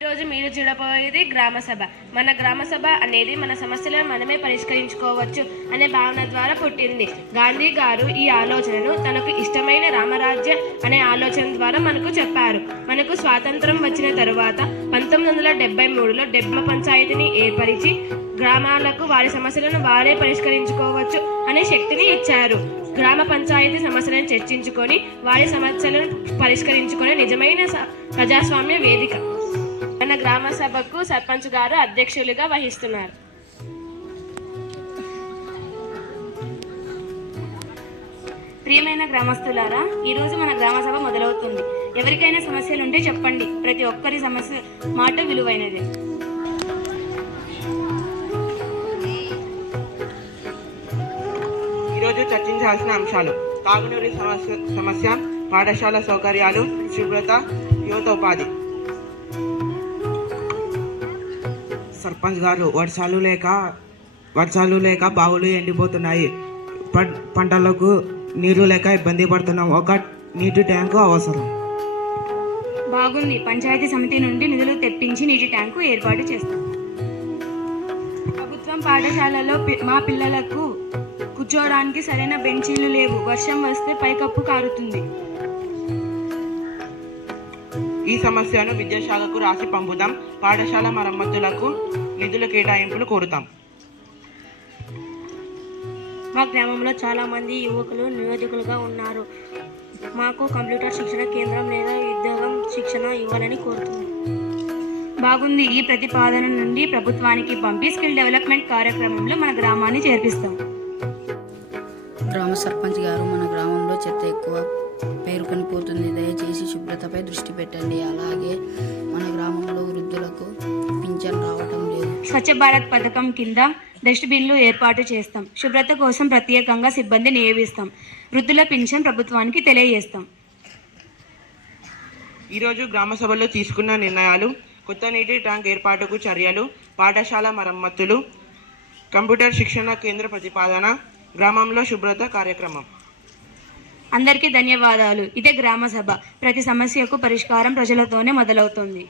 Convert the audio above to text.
ఈరోజు మీరు చూడబోయేది గ్రామ సభ. మన గ్రామ సభ అనేది మన సమస్యలను మనమే పరిష్కరించుకోవచ్చు అనే భావన ద్వారా పుట్టింది. గాంధీ గారు ఈ ఆలోచనను తనకు ఇష్టమైన రామరాజ్య అనే ఆలోచన ద్వారా మనకు చెప్పారు. మనకు స్వాతంత్రం వచ్చిన తరువాత 1973లో గ్రామ పంచాయతీని ఏర్పరిచి గ్రామాలకు వారి సమస్యలను వారే పరిష్కరించుకోవచ్చు అనే శక్తిని ఇచ్చారు. గ్రామ పంచాయతీ సమస్యలను చర్చించుకొని వారి సమస్యలను పరిష్కరించుకునే నిజమైన ప్రజాస్వామ్య వేదిక. మన గ్రామ సభకు సర్పంచ్ గారు అధ్యక్షులుగా వహిస్తున్నారు. ప్రియమైన గ్రామస్తులారా, ఈరోజు మన గ్రామ సభ మొదలవుతుంది. ఎవరికైనా సమస్యలు ఉంటే చెప్పండి. ప్రతి ఒక్కరి సమస్య మాట విలువైనది. ఈరోజు చర్చించాల్సిన అంశాలు: తాగునీరు సమస్య, పాఠశాల సౌకర్యాలు, శుభ్రత, యువత ఉపాధి. సర్పంచ్ గారు, వర్షాలు లేక బావులు ఎండిపోతున్నాయి. పంటలకు నీరు లేక ఇబ్బంది పడుతున్నాం. ఒక నీటి ట్యాంకు అవసరం. బాగుంది. పంచాయతీ సమితి నుండి నిధులు తెప్పించి నీటి ట్యాంకు ఏర్పాటు చేస్తాం. ప్రభుత్వం పాఠశాలలో మా పిల్లలకు కూర్చోవడానికి సరైన బెంచీలు లేవు. వర్షం వస్తే పైకప్పు కారుతుంది. ఈ సమస్యను విద్యాశాఖకు రాసి పంపుతాం. పాఠశాల మరమ్మతులకు నిధుల కేటాయింపులు కోరుతాం. మా గ్రామంలో చాలా మంది యువకులు నియోజకులుగా ఉన్నారు. మాకు కంప్యూటర్ శిక్షణ కేంద్రం లేదా ఉద్యోగం శిక్షణ ఇవ్వాలని కోరుతున్నాం. బాగుంది. ఈ ప్రతిపాదన నుండి ప్రభుత్వానికి పంపి స్కిల్ డెవలప్మెంట్ కార్యక్రమంలో మన గ్రామాన్ని చేర్పిస్తాం. గ్రామ సర్పంచ్ గారు, మన గ్రామంలో చెత్త ఎక్కువ పేరుకొని పోతుంది. దయచేసి శుభ్రతపై దృష్టి పెట్టండి. అలాగే మన గ్రామంలో వృద్ధులకు పింఛన్ రావటం లేదు. స్వచ్ఛ భారత్ పథకం కింద డస్ట్బిన్లు ఏర్పాటు చేస్తాం. శుభ్రత కోసం ప్రత్యేకంగా సిబ్బంది నియమిస్తాం. వృద్ధుల పింఛన్ ప్రభుత్వానికి తెలియజేస్తాం. ఈరోజు గ్రామ సభలో తీసుకున్న నిర్ణయాలు: కొత్త నీటి ట్యాంక్ ఏర్పాటుకు చర్యలు, పాఠశాల మరమ్మతులు, కంప్యూటర్ శిక్షణ కేంద్ర ప్రతిపాదన, గ్రామంలో శుభ్రత కార్యక్రమం. అందరికీ ధన్యవాదాలు. ఇదే గ్రామ సభ. ప్రతి సమస్యకు పరిష్కారం ప్రజలతోనే మొదలవుతుంది.